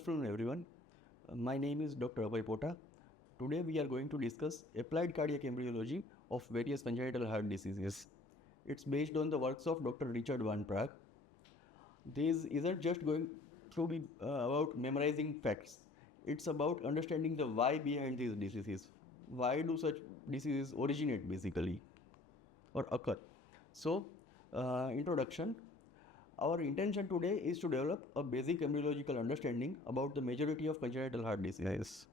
afternoon everyone. My name is Dr. Abhay Pota. Today we are going to discuss applied cardiac embryology of various congenital heart diseases. It's based on the works of Dr. Richard Van Praag. This isn't just going to be about memorizing facts. It's about understanding the why behind these diseases. Why do such diseases originate basically or occur? So, introduction. Our intention today is to develop a basic embryological understanding about the majority of congenital heart diseases.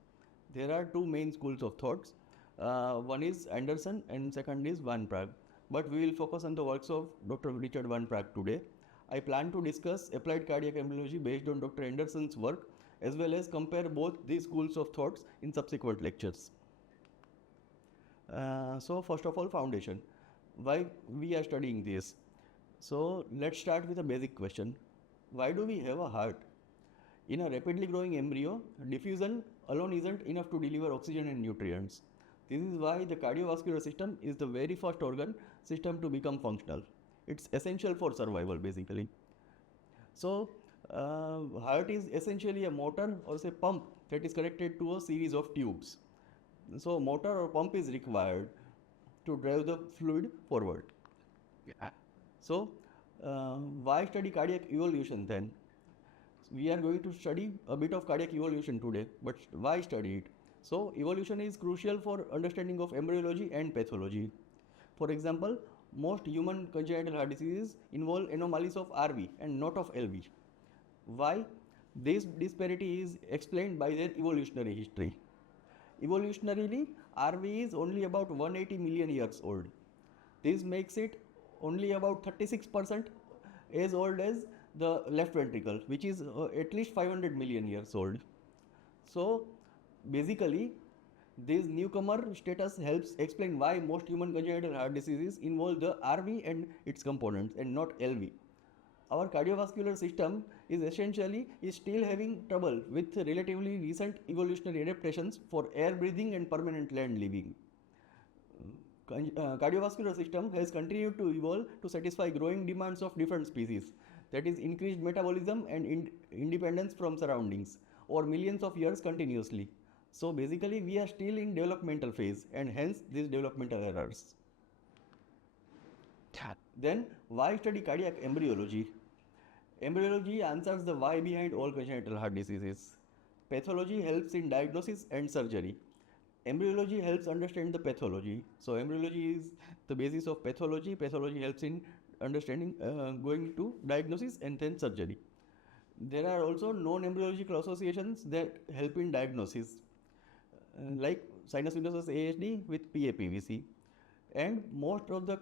There are two main schools of thoughts. One is Anderson and second is Van Praag. But we will focus on the works of Dr. Richard Van Praag today. I plan to discuss applied cardiac embryology based on Dr. Anderson's work as well as compare both these schools of thoughts in subsequent lectures. So first of all, foundation. Why we are studying this? So let's start with a basic question. Why do we have a heart? In a rapidly growing embryo, diffusion alone isn't enough to deliver oxygen and nutrients. This is why the cardiovascular system is the very first organ system to become functional. It's essential for survival basically. So heart is essentially a motor or say pump that is connected to a series of tubes. So motor or pump is required to drive the fluid forward. So, why study cardiac evolution then? We are going to study a bit of cardiac evolution today, but why study it? So, evolution is crucial for understanding of embryology and pathology. For example, most human congenital heart diseases involve anomalies of RV and not of LV. Why? This disparity is explained by their evolutionary history. Evolutionarily, RV is only about 180 million years old. This makes it only about 36% as old as the left ventricle, which is at least 500 million years old. So basically, this newcomer status helps explain why most human congenital heart diseases involve the RV and its components and not LV. Our cardiovascular system is still having trouble with relatively recent evolutionary adaptations for air breathing and permanent land living. Cardiovascular system has continued to evolve to satisfy growing demands of different species, that is increased metabolism and independence from surroundings over millions of years continuously. So basically we are still in developmental phase and hence these developmental errors. Then why study cardiac embryology? Embryology answers the why behind all congenital heart diseases. Pathology helps in diagnosis and surgery. Embryology helps understand the pathology. So embryology is the basis of pathology. Pathology helps in understanding, going to diagnosis and then surgery. There are also non-embryological associations that help in diagnosis, like sinusitis ASD with PAPVC. And most of the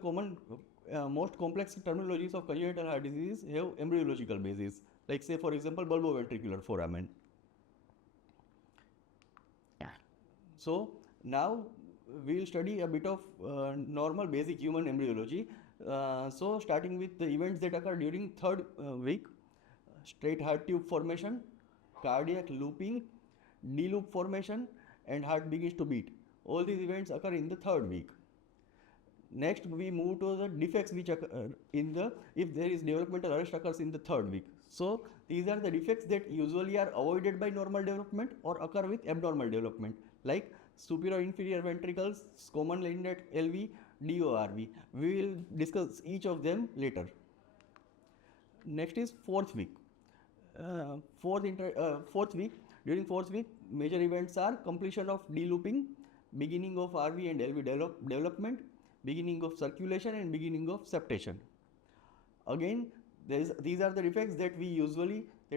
most complex terminologies of congenital heart disease have embryological basis, like say for example bulboventricular foramen. So now we will study a bit of normal basic human embryology. So starting with the events that occur during third week: straight heart tube formation, cardiac looping, D-loop formation, and heart begins to beat. All these events occur in the third week. Next, we move to the defects which occur if there is developmental arrest occurs in the third week. So these are the defects that usually are avoided by normal development or occur with abnormal development, like superior inferior ventricles, common laminate LV, DORV. We will discuss each of them later. Next is fourth week. During fourth week, major events are completion of D-looping, beginning of RV and LV development, beginning of circulation and beginning of septation. Again, these are the defects that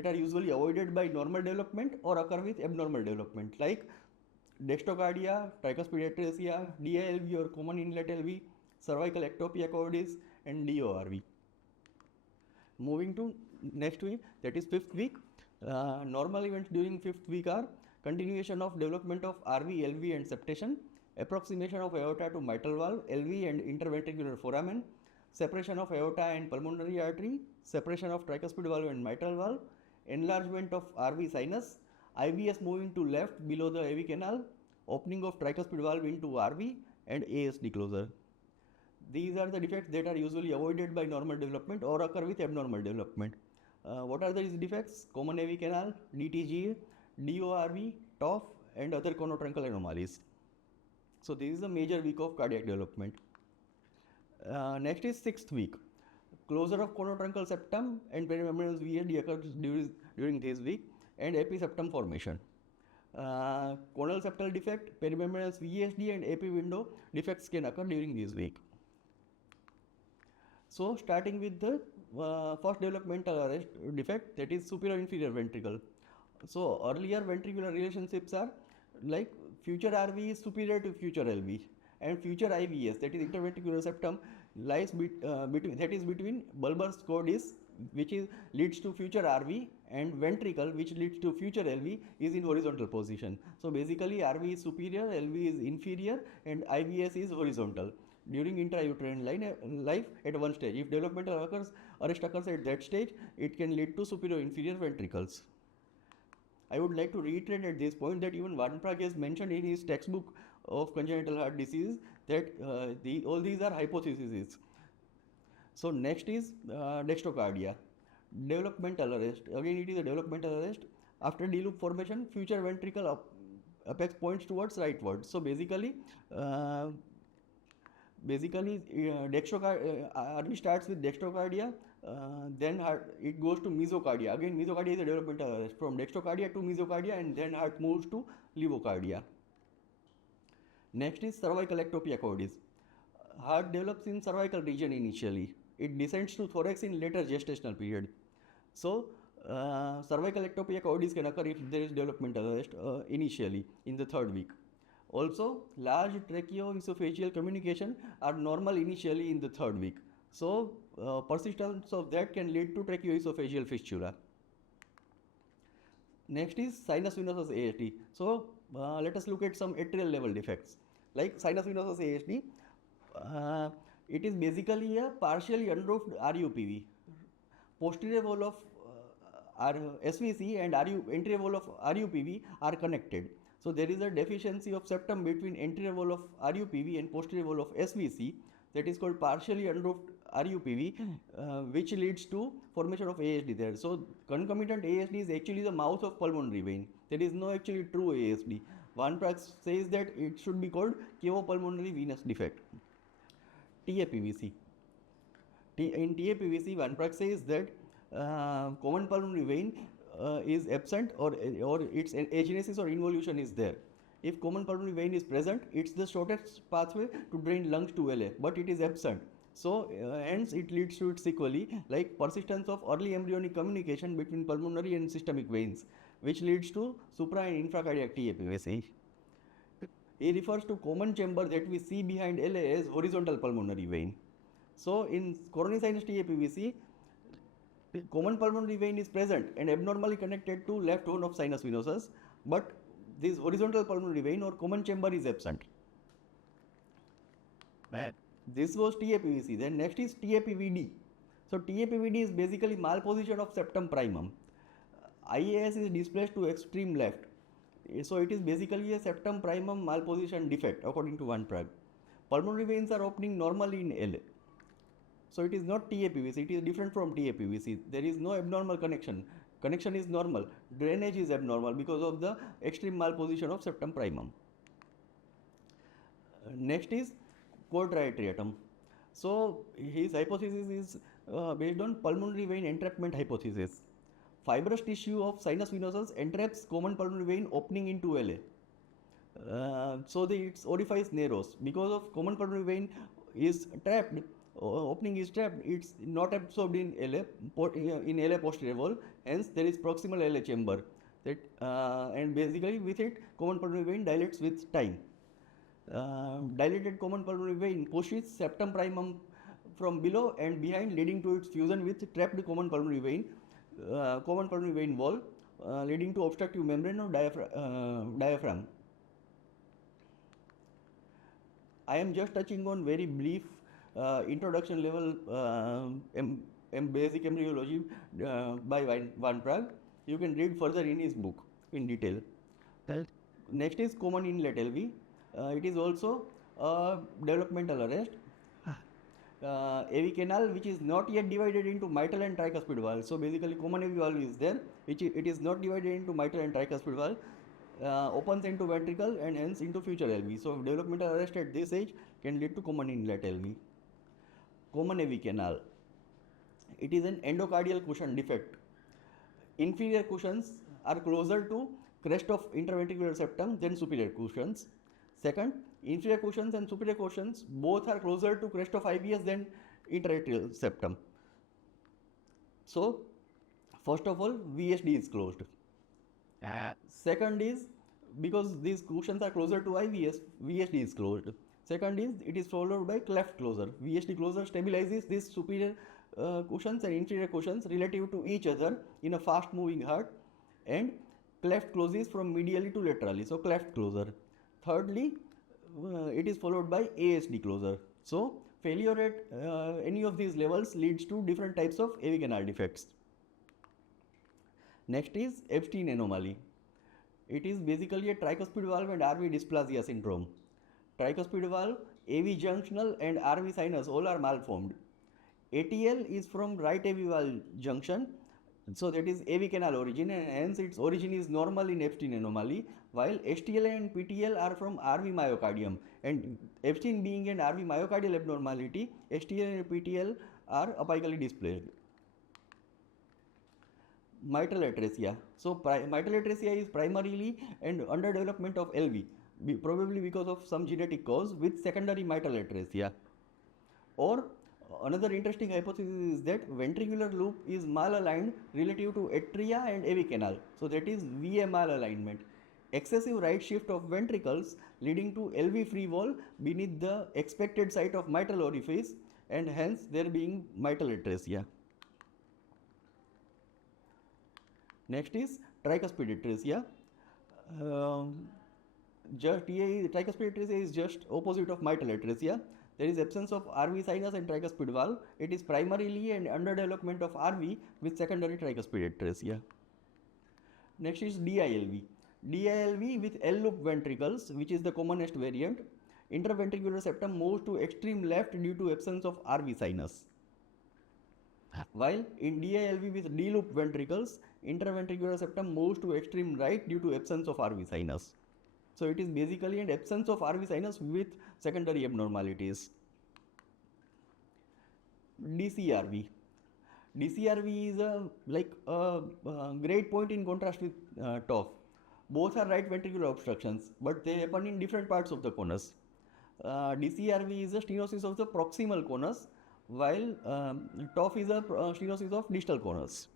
are usually avoided by normal development or occur with abnormal development, like dextrocardia, tricuspid atresia, DILV or common inlet LV, cervical ectopia cordis, and DORV. Moving to next week, that is fifth week. Normal events during fifth week are continuation of development of RV, LV and septation, approximation of aorta to mitral valve, LV and interventricular foramen, separation of aorta and pulmonary artery, separation of tricuspid valve and mitral valve, enlargement of RV sinus, IVS moving to left below the AV canal, opening of tricuspid valve into RV and ASD closure. These are the defects that are usually avoided by normal development or occur with abnormal development. What are these defects? Common AV canal, DTG, DORV, TOF, and other conotruncal anomalies. So this is a major week of cardiac development. Next is 6th week. Closure of conotruncal septum and perimembranous VSD occurs during this week, and episeptum formation. Conal septal defect, perimembranous VSD and AP window defects can occur during this week. So starting with the first developmental arrest defect, that is superior inferior ventricle. So earlier ventricular relationships are like future RV is superior to future LV, and future IVS, that is interventricular septum, lies between bulbous cordis, which leads to future RV, and ventricle, which leads to future LV, is in horizontal position. So basically RV is superior, LV is inferior, and IVS is horizontal during intrauterine life at one stage. If developmental arrest occurs at that stage, it can lead to superior inferior ventricles. I would like to reiterate at this point that even UNMICRC has mentioned in his textbook of congenital heart disease that all these are hypotheses. So next is dextrocardia. Developmental arrest. Again, it is a developmental arrest. After D-loop formation, future ventricle apex points towards rightward. So basically, RV starts with dextrocardia, then it goes to mesocardia. Again, mesocardia is a developmental arrest. From dextrocardia to mesocardia, and then heart moves to levocardia. Next is cervical ectopia cordis. Heart develops in cervical region initially. It descends to thorax in later gestational period. So cervical ectopia cordis can occur if there is developmental arrest initially in the 3rd week. Also, large tracheo-esophageal communication are normal initially in the 3rd week. So persistence of that can lead to tracheoesophageal fistula. Next is sinus venosus ASD. So let us look at some atrial level defects. Like sinus venosus ASD, it is basically a partially unroofed RUPV. Posterior wall of SVC and anterior wall of RUPV are connected. So there is a deficiency of septum between anterior wall of RUPV and posterior wall of SVC, that is called partially unroofed RUPV, which leads to formation of ASD there. So concomitant ASD is actually the mouth of pulmonary vein. There is no actually true ASD. UNMICRC says that it should be called cavopulmonary venous defect. TAPVC. In TAPVC, UNMICRC says that common pulmonary vein is absent, or its agenesis or involution is there. If common pulmonary vein is present, it's the shortest pathway to drain lungs to LA, but it is absent. So hence it leads to its sequelae, like persistence of early embryonic communication between pulmonary and systemic veins, which leads to supra and infracardiac TAPVC. He refers to common chamber that we see behind LA as horizontal pulmonary vein. So in coronary sinus TAPVC, common pulmonary vein is present and abnormally connected to left horn of sinus venosus, but this horizontal pulmonary vein or common chamber is absent. This was TAPVC. Then next is TAPVD. So TAPVD is basically malposition of septum primum. IAS is displaced to extreme left. So it is basically a septum primum malposition defect according to UNMICRC. Pulmonary veins are opening normally in LA. So it is not TAPVC, it is different from TAPVC. There is no abnormal connection. Connection is normal. Drainage is abnormal because of the extreme malposition of septum primum. Next is cord triatriatum. So his hypothesis is based on pulmonary vein entrapment hypothesis. Fibrous tissue of sinus venosus entraps common pulmonary vein opening into LA. So its orifice narrows. Because of common pulmonary vein is trapped, opening is trapped, it's not absorbed in LA posterior wall, hence there is proximal LA chamber, that and basically with it common pulmonary vein dilates with time. Dilated common pulmonary vein pushes septum primum from below and behind, leading to its fusion with trapped common pulmonary vein wall, leading to obstructive membrane or diaphragm. I am just touching on very brief introduction level basic embryology by UNMICRC. You can read further in his book in detail. Next is common inlet LV. It is also a developmental arrest. AV canal which is not yet divided into mitral and tricuspid valve. So basically common AV valve is there, which it is not divided into mitral and tricuspid valve, opens into ventricle and ends into future LV. So developmental arrest at this age can lead to common inlet LV. Common AV canal. It is an endocardial cushion defect. Inferior cushions are closer to crest of interventricular septum than superior cushions. Second, inferior cushions and superior cushions both are closer to crest of IBS than interatrial septum. So, first of all, VSD is closed. Second is, because these cushions are closer to IBS, VSD is closed. Second is, it is followed by cleft closure. VSD closure stabilizes these superior cushions and inferior cushions relative to each other in a fast moving heart, and cleft closes from medially to laterally, so cleft closure. Thirdly, it is followed by ASD closure. So failure at any of these levels leads to different types of AV canal defects. Next is Epstein anomaly. It is basically a tricuspid valve and RV dysplasia syndrome. Tricuspid valve, AV junctional and RV sinus all are malformed. ATL is from right AV valve junction, so that is AV canal origin, and hence its origin is normal in Epstein anomaly, while STL and PTL are from RV myocardium, and Epstein being an RV myocardial abnormality, STL and PTL are apically displaced. Mitral atresia. So mitral atresia is primarily an underdevelopment of LV, probably because of some genetic cause, with secondary mitral atresia. Or another interesting hypothesis is that ventricular loop is malaligned relative to atria and AV canal, so that is VA malalignment. Excessive right shift of ventricles leading to LV free wall beneath the expected site of mitral orifice, and hence there being mitral atresia. Next is tricuspid atresia. Tricuspid atresia is just opposite of mitral atresia. There is absence of RV sinus and tricuspid valve. It is primarily an underdevelopment of RV with secondary tricuspid atresia. Next is DILV. DILV with L-loop ventricles, which is the commonest variant. Interventricular septum moves to extreme left due to absence of RV sinus. While in DILV with D-loop ventricles, interventricular septum moves to extreme right due to absence of RV sinus. So it is basically an absence of RV sinus with secondary abnormalities. DCRV. DCRV is a great point in contrast with TOF. Both are right ventricular obstructions, but they happen in different parts of the conus. DCRV is a stenosis of the proximal conus, while TOF is a stenosis of distal conus.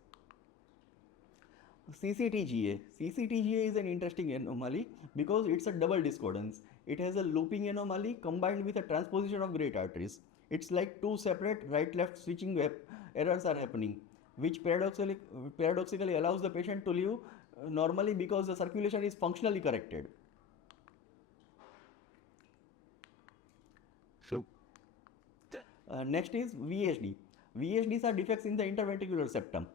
CCTGA. CCTGA is an interesting anomaly because it's a double discordance. It has a looping anomaly combined with a transposition of great arteries. It's like two separate right-left switching errors are happening, which paradoxically allows the patient to live normally because the circulation is functionally corrected. Next is VSD. VSDs are defects in the interventricular septum.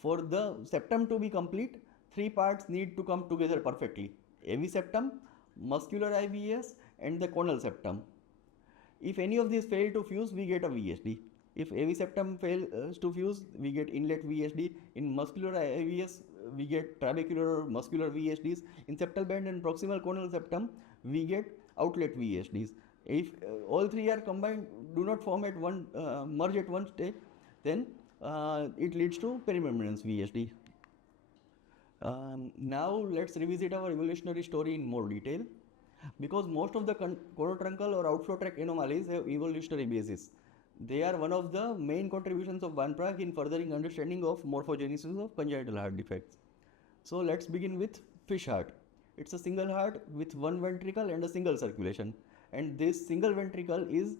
For the septum to be complete, three parts need to come together perfectly: AV septum, muscular IVS, and the conal septum. If any of these fail to fuse, we get a VSD. If AV septum fails to fuse, we get inlet VSD. In muscular IVS, we get trabecular or muscular VSDs. In septal band and proximal conal septum, we get outlet VSDs. If all three are combined, do not form at one, merge at one stage, then it leads to perimembranous VSD. Now let's revisit our evolutionary story in more detail, because most of the corotruncal or outflow tract anomalies have evolutionary basis. They are one of the main contributions of Van Praag in furthering understanding of morphogenesis of congenital heart defects. So let's begin with fish heart. It's a single heart with one ventricle and a single circulation, and this single ventricle is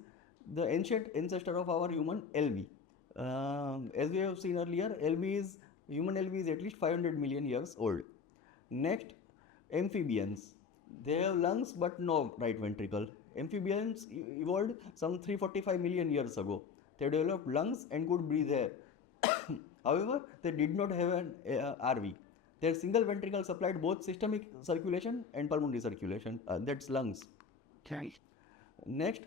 the ancient ancestor of our human LV. As we have seen earlier, human LV is at least 500 million years old. Next, amphibians. They have lungs but no right ventricle. Amphibians evolved some 345 million years ago. They developed lungs and could breathe air. However, they did not have an RV. Their single ventricle supplied both systemic circulation and pulmonary circulation. That's lungs. Okay. Next,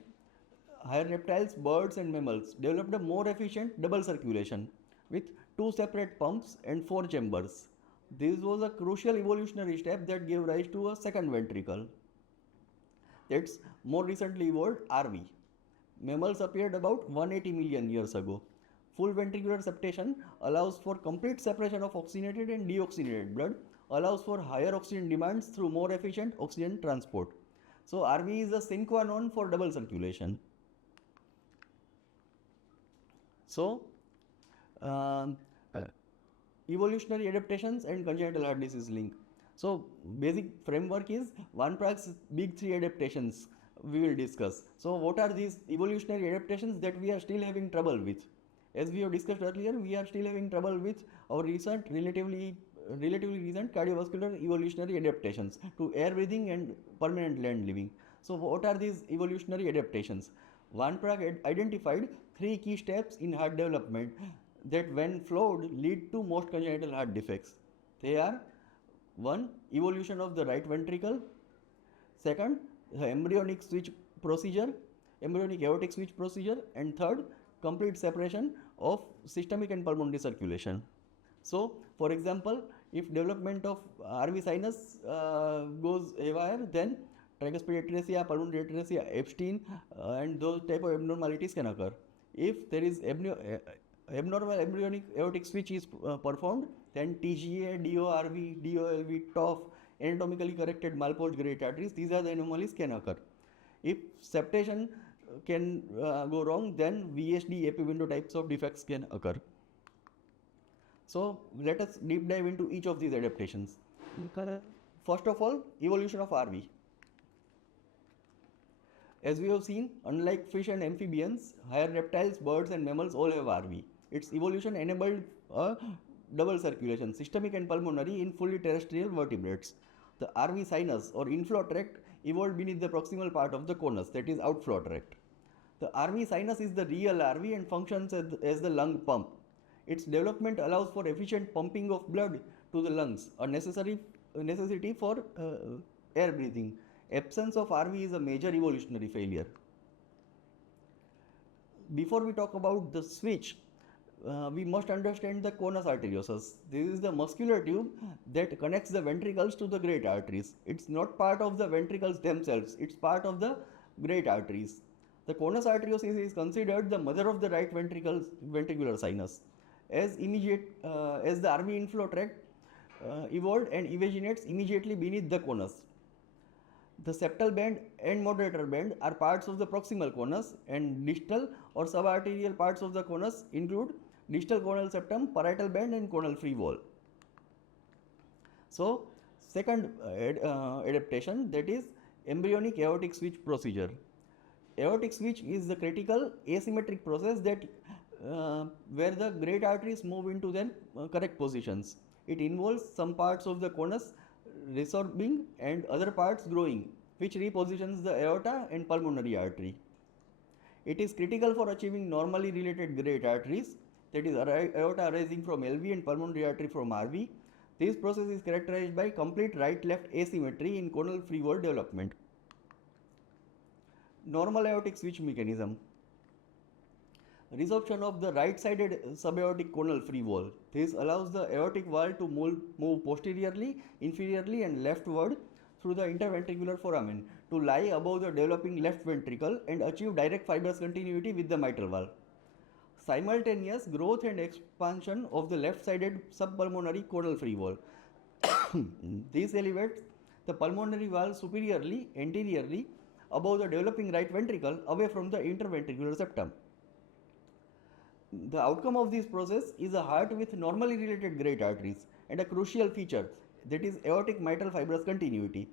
higher reptiles, birds, and mammals developed a more efficient double circulation with two separate pumps and four chambers. This was a crucial evolutionary step that gave rise to a second ventricle. That's more recently evolved RV. Mammals appeared about 180 million years ago. Full ventricular septation allows for complete separation of oxygenated and deoxygenated blood, allows for higher oxygen demands through more efficient oxygen transport. So RV is a sine qua non for double circulation. So, um, evolutionary adaptations and congenital heart disease link. So, basic framework is UNMICRC's big three adaptations we will discuss. So, what are these evolutionary adaptations that we are still having trouble with? As we have discussed earlier, we are still having trouble with our relatively recent cardiovascular evolutionary adaptations to air breathing and permanent land living. So, what are these evolutionary adaptations? UNMICRC identified three key steps in heart development that, when flawed, lead to most congenital heart defects. They are: 1. Evolution of the right ventricle. Second, the embryonic aortic switch procedure. And third, complete separation of systemic and pulmonary circulation. So, for example, if development of RV sinus goes haywire, then tricuspid atresia, pulmonary atresia, Epstein, and those type of abnormalities can occur. If there is abnormal embryonic aortic switch is performed, then TGA, DORV, DOLV, TOF, anatomically corrected malposed great arteries, these are the anomalies can occur. If septation can go wrong, then VSD, epiwindow types of defects can occur. So let us deep dive into each of these adaptations. First of all, evolution of RV. As we have seen, unlike fish and amphibians, higher reptiles, birds, and mammals all have RV. Its evolution enabled a double circulation, systemic and pulmonary, in fully terrestrial vertebrates. The RV sinus or inflow tract evolved beneath the proximal part of the conus, that is outflow tract. The RV sinus is the real RV and functions as the lung pump. Its development allows for efficient pumping of blood to the lungs, a necessity for air breathing. Absence of RV is a major evolutionary failure. Before we talk about the switch, we must understand the conus arteriosus. This is the muscular tube that connects the ventricles to the great arteries. It's not part of the ventricles themselves, it's part of the great arteries. The conus arteriosus is considered the mother of the right ventricular sinus. As the RV inflow tract evolved and evaginates immediately beneath the conus. The septal band and moderator band are parts of the proximal conus, and distal or subarterial parts of the conus include distal conal septum, parietal band, and conal free wall. So, second adaptation, that is embryonic aortic switch procedure. Aortic switch is the critical asymmetric process that where the great arteries move into their correct positions. It involves some parts of the conus resorbing and other parts growing, which repositions the aorta and pulmonary artery. It is critical for achieving normally related great arteries, that is aorta arising from LV and pulmonary artery from RV. This process is characterized by complete right-left asymmetry in conal free wall development. Normal aortic switch mechanism. Resorption of the right-sided subaortic conal free wall. This allows the aortic wall to move posteriorly, inferiorly, and leftward through the interventricular foramen to lie above the developing left ventricle and achieve direct fibrous continuity with the mitral valve. Simultaneous growth and expansion of the left-sided subpulmonary conal free wall. This elevates the pulmonary valve superiorly, anteriorly, above the developing right ventricle, away from the interventricular septum. The outcome of this process is a heart with normally related great arteries and a crucial feature, that is aortic mitral fibrous continuity.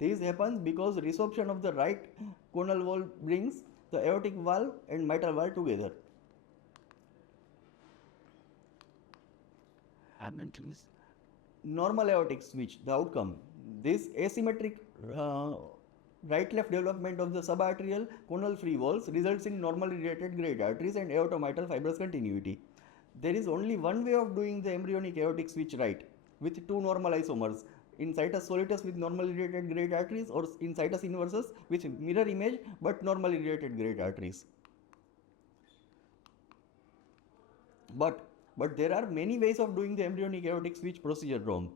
This happens because resorption of the right conal wall brings the aortic valve and mitral valve together. Normal aortic switch, the outcome. This asymmetric right-left development of the subarterial conal free walls results in normally related great arteries and aortomitral fibrous continuity. There is only one way of doing the embryonic aortic switch right, with two normal isomers, in situs solutus with normally related great arteries, or in situs inversus with mirror image but normally related great arteries. But there are many ways of doing the embryonic aortic switch procedure wrong.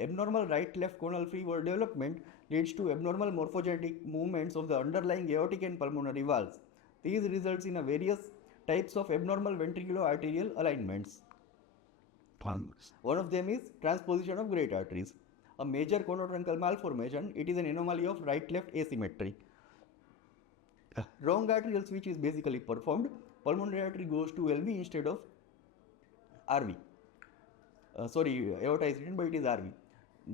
Abnormal right-left conal free wall development leads to abnormal morphogenetic movements of the underlying aortic and pulmonary valves. These results in a various types of abnormal ventriculo-arterial alignments. One of them is transposition of great arteries. A major conotruncal malformation, it is an anomaly of right-left asymmetry. Wrong arterial switch is basically performed. Pulmonary artery goes to LV instead of RV. Aorta is written, but it is RV.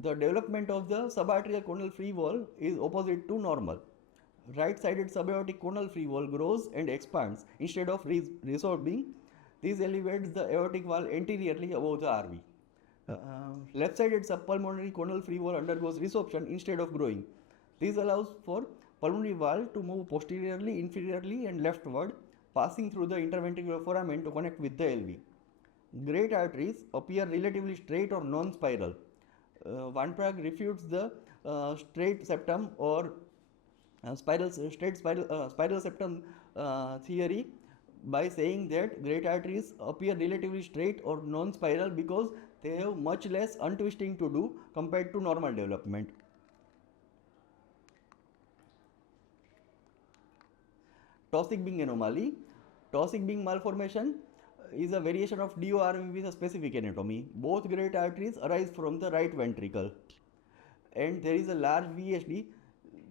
The development of the subarterial conal free wall is opposite to normal. Right-sided subaortic conal free wall grows and expands instead of resorbing. This elevates the aortic wall anteriorly above the RV. Left-sided subpulmonary conal free wall undergoes resorption instead of growing. This allows for pulmonary wall to move posteriorly, inferiorly and leftward, passing through the interventricular foramen to connect with the LV. Great arteries appear relatively straight or non-spiral. Van Praag refutes the straight septum or spiral septum theory by saying that great arteries appear relatively straight or non-spiral because they have much less untwisting to do compared to normal development. Toxic Bing anomaly. Toxic Bing malformation is a variation of DORV with a specific anatomy. Both great arteries arise from the right ventricle, and there is a large VSD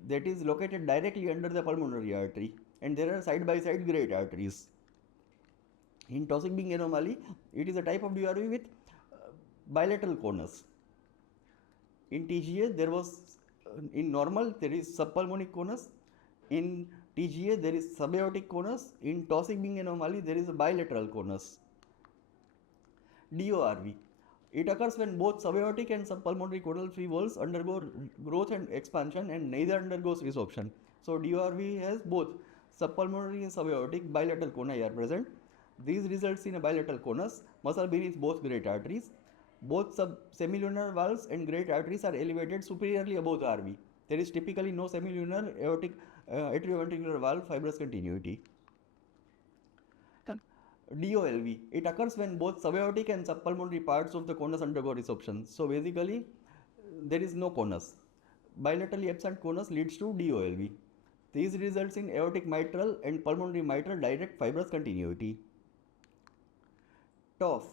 that is located directly under the pulmonary artery, and there are side by side great arteries. In Toxic Bing anomaly, it is a type of DORV with bilateral conus. In TGA, in normal there is subpulmonic conus. In TGA, there is subaortic conus. In Toxic Bing anomaly, there is a bilateral conus. DORV. It occurs when both subaortic and subpulmonary conal free walls undergo growth and expansion and neither undergoes resorption. So DORV has both subpulmonary and subaortic bilateral coni are present. These results in a bilateral conus, muscle beneath both great arteries. Both semilunar valves and great arteries are elevated superiorly above the RV. There is typically no semilunar aortic atrioventricular valve fibrous continuity. DOLV. It occurs when both subaortic and subpulmonary parts of the conus undergo resorption. So basically, there is no conus. Bilaterally absent conus leads to DOLV. These results in aortic mitral and pulmonary mitral direct fibrous continuity. TOF.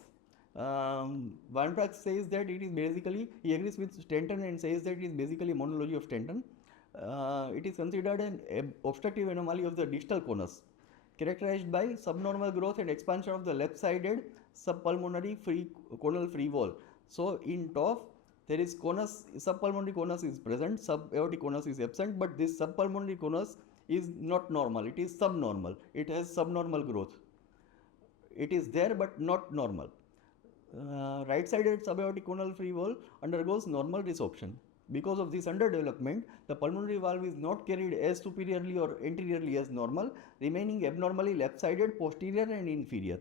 Van Praag says that it is basically, he agrees with Stanton and says that it is basically monology of Stanton. It is considered an obstructive anomaly of the distal conus, characterized by subnormal growth and expansion of the left-sided subpulmonary conal free wall. So in TOF, there is conus, subpulmonary conus is present, subaortic conus is absent, but this subpulmonary conus is not normal, it is subnormal, it has subnormal growth. It is there but not normal. Right-sided subaortic conal free wall undergoes normal resorption. Because of this underdevelopment, the pulmonary valve is not carried as superiorly or anteriorly as normal, remaining abnormally left-sided, posterior and inferior.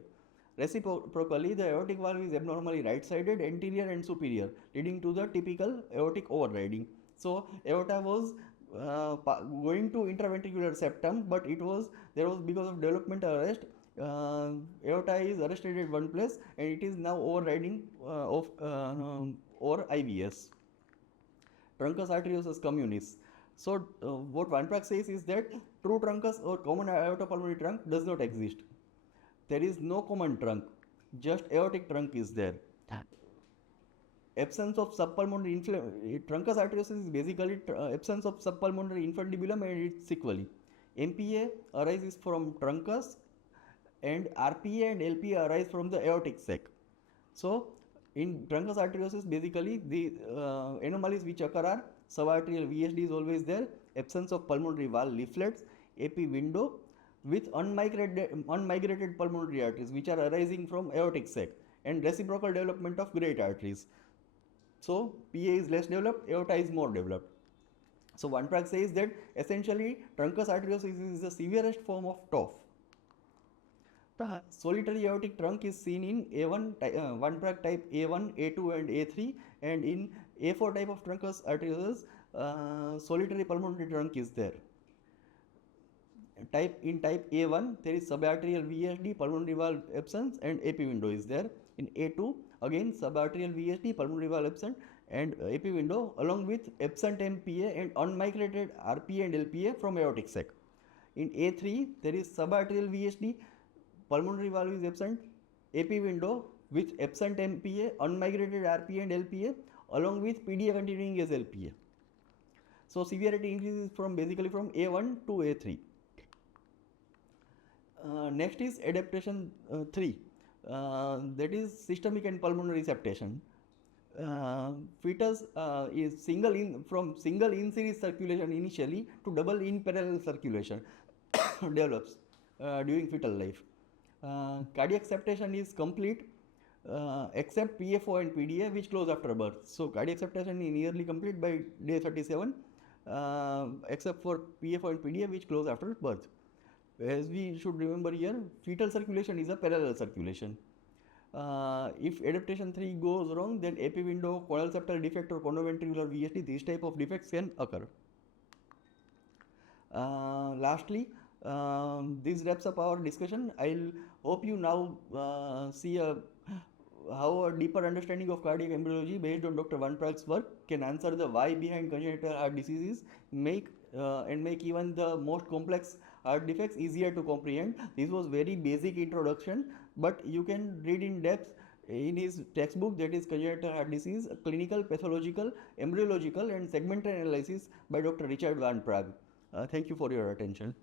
Reciprocally, the aortic valve is abnormally right-sided, anterior and superior, leading to the typical aortic overriding. So, aorta was going to interventricular septum, but there was because of developmental arrest, aorta is arrested at one place and it is now overriding over IVS. Truncus arteriosus communis. So what Van Praag says is that true truncus or common aortopulmonary trunk does not exist. There is no common trunk, just aortic trunk is there. Absence of subpulmonary truncus arteriosus is basically absence of subpulmonary infundibulum and its sequelae. MPA arises from truncus and RPA and LPA arise from the aortic sac. So in truncus arteriosus, basically the anomalies which occur are subarterial VSD is always there, absence of pulmonary valve leaflets, AP window with unmigrated pulmonary arteries which are arising from aortic sac, and reciprocal development of great arteries. So PA is less developed, aorta is more developed. So Van Praag says that essentially truncus arteriosus is the severest form of TOF. Solitary aortic trunk is seen in A1 one track type A1, A2 and A3, and in A4 type of truncus arteriosus solitary pulmonary trunk is there. In type A1 there is subarterial VSD, pulmonary valve absence and AP window is there. In A2 again subarterial VSD, pulmonary valve absent and AP window along with absent MPA and unmigrated RPA and LPA from aortic sac. In A3 there is subarterial VSD, pulmonary valve is absent, AP window with absent MPA, unmigrated RPA and LPA along with PDA continuing as LPA. So severity increases from basically from A1 to A3. Next is adaptation 3, that is systemic and pulmonary septation. Fetus is from single in series circulation initially to double in parallel circulation develops during fetal life. Cardiac septation is complete except PFO and PDA which close after birth. So cardiac septation is nearly complete by day 37 except for PFO and PDA which close after birth. As we should remember here, fetal circulation is a parallel circulation. If adaptation 3 goes wrong, then AP window, coronal septal defect or conoventricular VSD, these type of defects can occur. Lastly, this wraps up our discussion. I'll hope you now see how a deeper understanding of cardiac embryology based on Dr. Van Praag's work can answer the why behind congenital heart diseases, make even the most complex heart defects easier to comprehend. This was very basic introduction, but you can read in depth in his textbook, that is Congenital Heart Disease, Clinical, Pathological, Embryological and Segmental Analysis by Dr. Richard Van Praag. Thank you for your attention.